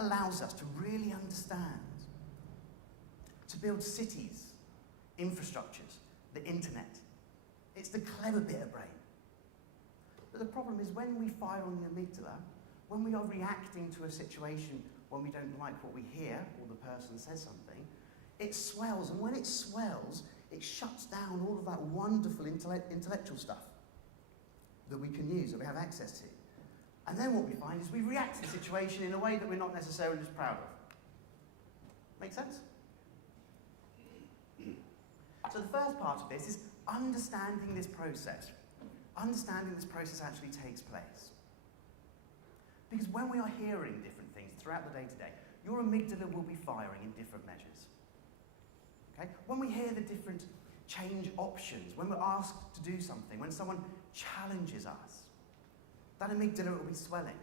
that allows us to really understand, to build cities, infrastructures, the internet. It's the clever bit of brain. But the problem is when we fire on the amygdala, when we are reacting to a situation when we don't like what we hear or the person says something, it swells, and when it swells, it shuts down all of that wonderful intellectual stuff that we can use, that we have access to. And then what we find is we react to the situation in a way that we're not necessarily as proud of. Make sense? So the first part of this is understanding this process. Understanding this process actually takes place. Because when we are hearing different things throughout the day-to-day, your amygdala will be firing in different measures. Okay? When we hear the different change options, when we're asked to do something, when someone challenges us, that amygdala will be swelling.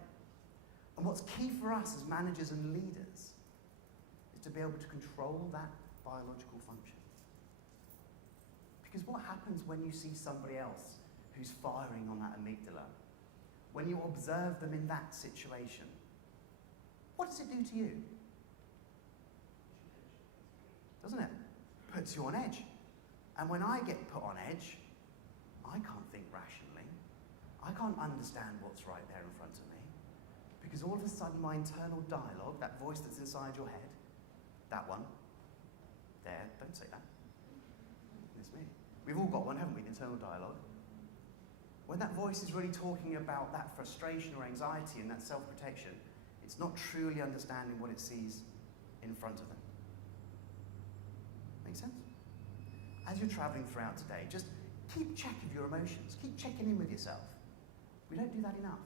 And what's key for us as managers and leaders is to be able to control that biological function. Because what happens when you see somebody else who's firing on that amygdala? When you observe them in that situation, what does it do to you? Doesn't it? Puts you on edge. And when I get put on edge, I can't think rationally. I can't understand what's right there in front of me. Because all of a sudden my internal dialogue, that voice that's inside your head, that one, there, don't say that. It's me. We've all got one, haven't we, the internal dialogue? When that voice is really talking about that frustration or anxiety and that self-protection, it's not truly understanding what it sees in front of them. Make sense? As you're traveling throughout today, just keep check of your emotions. Keep checking in with yourself. We don't do that enough.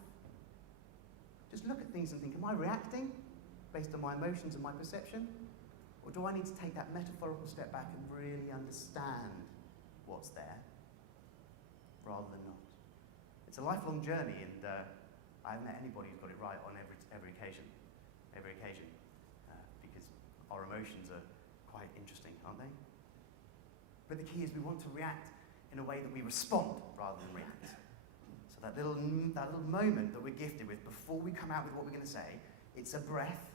Just look at things and think, am I reacting based on my emotions and my perception? Or do I need to take that metaphorical step back and really understand what's there rather than not? It's a lifelong journey, and I haven't met anybody who's got it right on every occasion, because our emotions are quite interesting, aren't they? But the key is we want to react in a way that we respond rather than react. So that little moment that we're gifted with before we come out with what we're going to say, it's a breath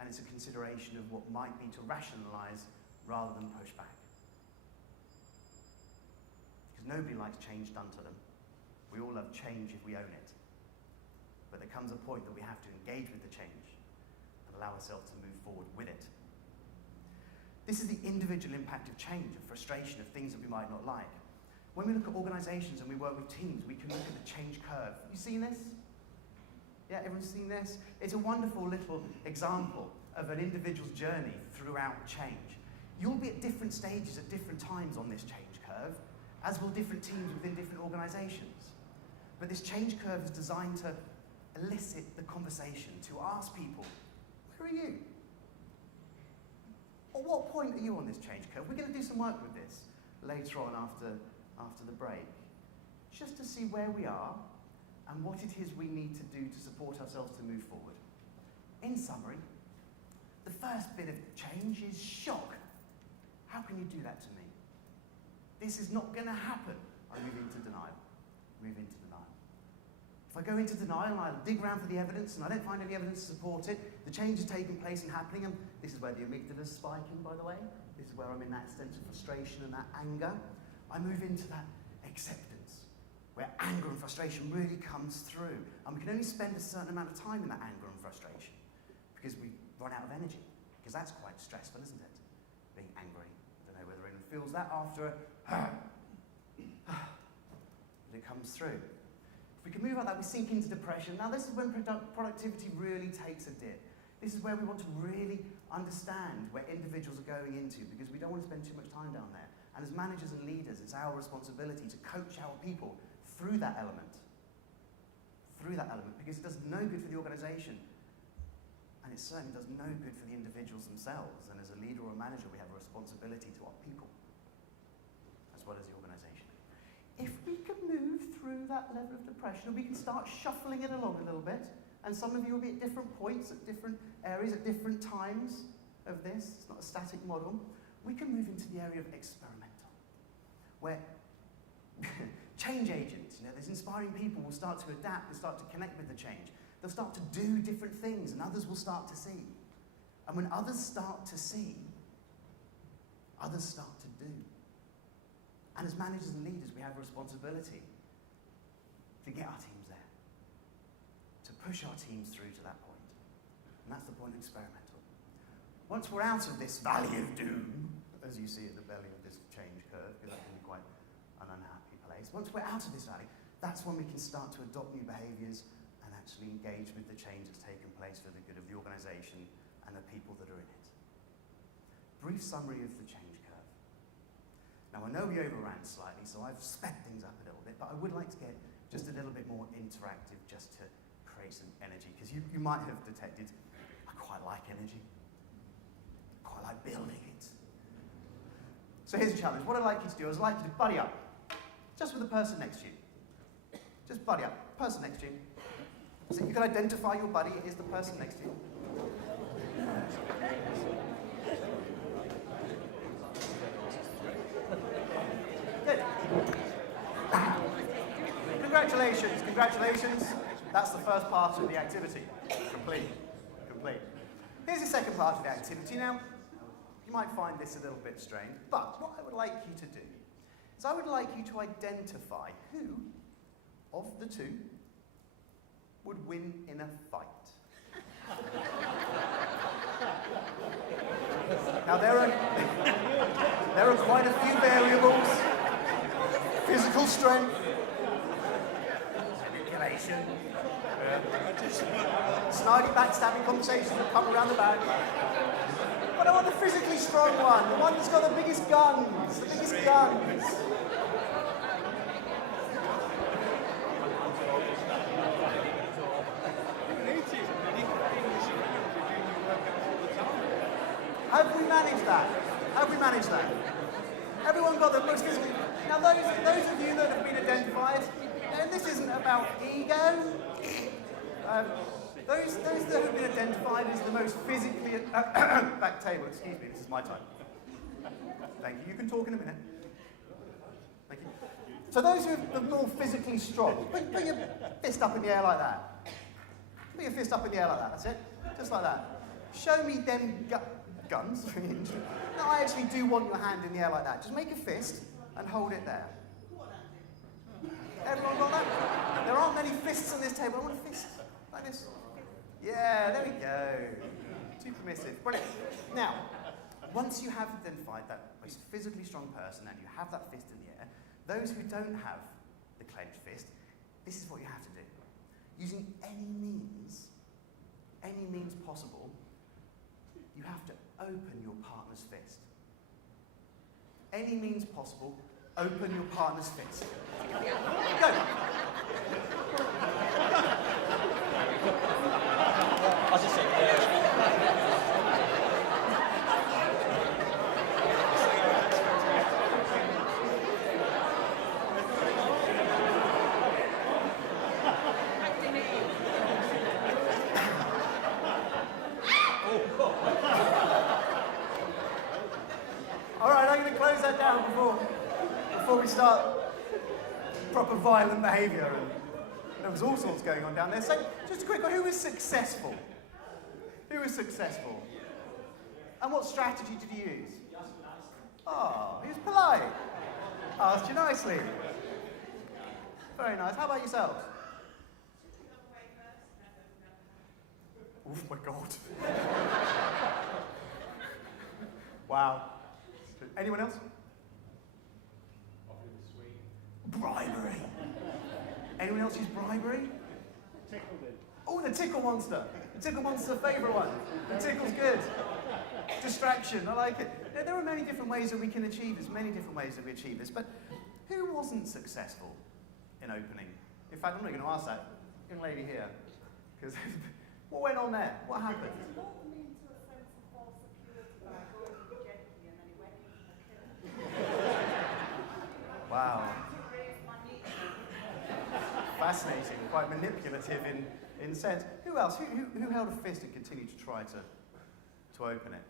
and it's a consideration of what might be to rationalise rather than push back. Because nobody likes change done to them. We all love change if we own it. But there comes a point that we have to engage with the change and allow ourselves to move forward with it. This is the individual impact of change, of frustration, of things that we might not like. When we look at organisations and we work with teams, we can look at the change curve. Have you seen this? Yeah, everyone's seen this? It's a wonderful little example of an individual's journey throughout change. You'll be at different stages at different times on this change curve, as will different teams within different organisations. But this change curve is designed to elicit the conversation, to ask people, where are you? At what point are you on this change curve? We're going to do some work with this later on after the break, just to see where we are and what it is we need to do to support ourselves to move forward. In summary, the first bit of change is shock. How can you do that to me? This is not going to happen. I move into denial. If I go into denial and I dig around for the evidence and I don't find any evidence to support it, the change is taking place and happening, and this is where the amygdala is spiking, by the way. This is where I'm in that sense of frustration and that anger. I move into that acceptance, where anger and frustration really comes through. And we can only spend a certain amount of time in that anger and frustration because we run out of energy. Because that's quite stressful, isn't it? Being angry. I don't know whether anyone feels that after it comes through. If we can move like that, we sink into depression. Now this is when productivity really takes a dip. This is where we want to really understand where individuals are going into, because we don't want to spend too much time down there. And as managers and leaders, it's our responsibility to coach our people through that element. Because it does no good for the organisation. And it certainly does no good for the individuals themselves. And as a leader or a manager, we have a responsibility to our people, as well as the organisation. If we can move through that level of depression, we can start shuffling it along a little bit, and some of you will be at different points, at different areas, at different times of this. It's not a static model. We can move into the area of experimental, where change agents, there's inspiring people will start to adapt and start to connect with the change. they'll start to do different things, and others will start to see. And when others start to see, others start to do. And as managers and leaders, we have a responsibility to get our teams there, to push our teams through to that point. And that's the point of experimental. Once we're out of this valley of doom, as you see at the belly of this change curve, because that can be quite an unhappy place, once we're out of this valley, that's when we can start to adopt new behaviours and actually engage with the change that's taken place for the good of the organisation and the people that are in it. Brief summary of the change curve. Now, I know we overran slightly, so I've sped things up a little bit, but I would like to get just a little bit more interactive just to create some energy, because you might have detected I quite like energy. I quite like building it. So here's a challenge. What I'd like you to do is I'd like you to buddy up, just with the person next to you. Just buddy up, person next to you. So you can identify your buddy is the person next to you. Good. Congratulations, congratulations. That's the first part of the activity. Complete. Here's the second part of the activity. Now, you might find this a little bit strange, but what I would like you to do is I would like you to identify who of the two would win in a fight. Now, there are quite a few variables. Physical strength, manipulation, snidey backstabbing conversations that come around the back. But I want the physically strong one, the one that's got the biggest guns, Have we managed that? Everyone got the most physically... Now, those of you that have been identified, and this isn't about ego. Those that have been identified as the most physically... back table, excuse me, this is my time. Thank you. You can talk in a minute. Thank you. So those who are the more physically strong, put your fist up in the air like that. Put your fist up in the air like that, that's it. Just like that. Show me them guns. No, I actually do want your hand in the air like that. Just make a fist and hold it there. Everyone got that? There aren't many fists on this table. I want a fist like this. Yeah, there we go. Too permissive. Brilliant. Now, once you have identified that most physically strong person and you have that fist in the air, those who don't have the clenched fist, this is what you have to do. Using any means possible, you have to open your partner's fist. Any means possible, open your partner's fist. Go. I'll just say, All right, I'm going to close that down before we start proper violent behaviour. And there was all sorts going on down there. So, just a quick one, who was successful? Who was successful? And what strategy did he use? Oh, he was polite. Asked you nicely. Very nice. How about yourselves? Oh my God. Wow. Anyone else? Bribery. Anyone else use bribery? Oh, the tickle monster. The tickle monster's a favourite one. The tickle's good. Distraction, I like it. There are many different ways that we can achieve this, many different ways that we achieve this, but who wasn't successful in opening? In fact, I'm not going to ask that young lady here, because what went on there? What happened? Wow. Fascinating, quite manipulative in sense. Who else? Who held a fist and continued to try to open it?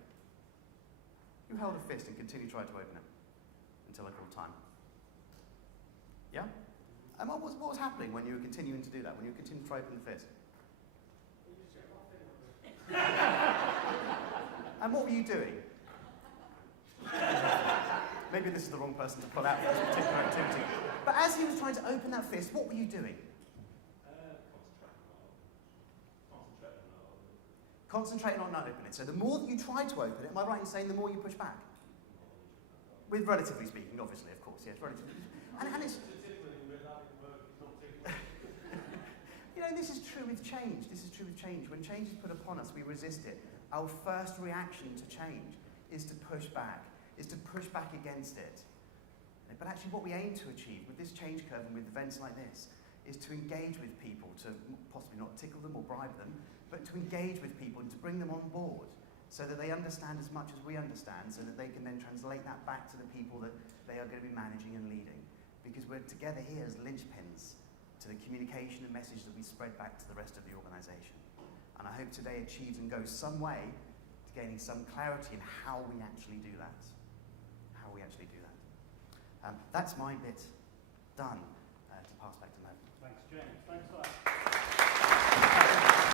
Who held a fist and continued to try to open it until I called time? Yeah? And what was happening when you were continuing to do that, when you were continuing to try to open the fist? And what were you doing? Maybe this is the wrong person to pull out for this particular activity. But as he was trying to open that fist, what were you doing? Concentrating on not opening it. So the more that you try to open it, am I right in saying the more you push back? With relatively speaking, obviously, of course, yes, relatively. And it's... You know, this is true with change. This is true with change. When change is put upon us, we resist it. Our first reaction to change is to push back, against it. But actually what we aim to achieve with this change curve and with events like this is to engage with people, to possibly not tickle them or bribe them, but to engage with people and to bring them on board so that they understand as much as we understand, so that they can then translate that back to the people that they are going to be managing and leading. Because we're together here as linchpins to the communication and message that we spread back to the rest of the organisation. And I hope today achieves and goes some way to gaining some clarity in how we actually do that. That's my bit done. To pass back to Mo.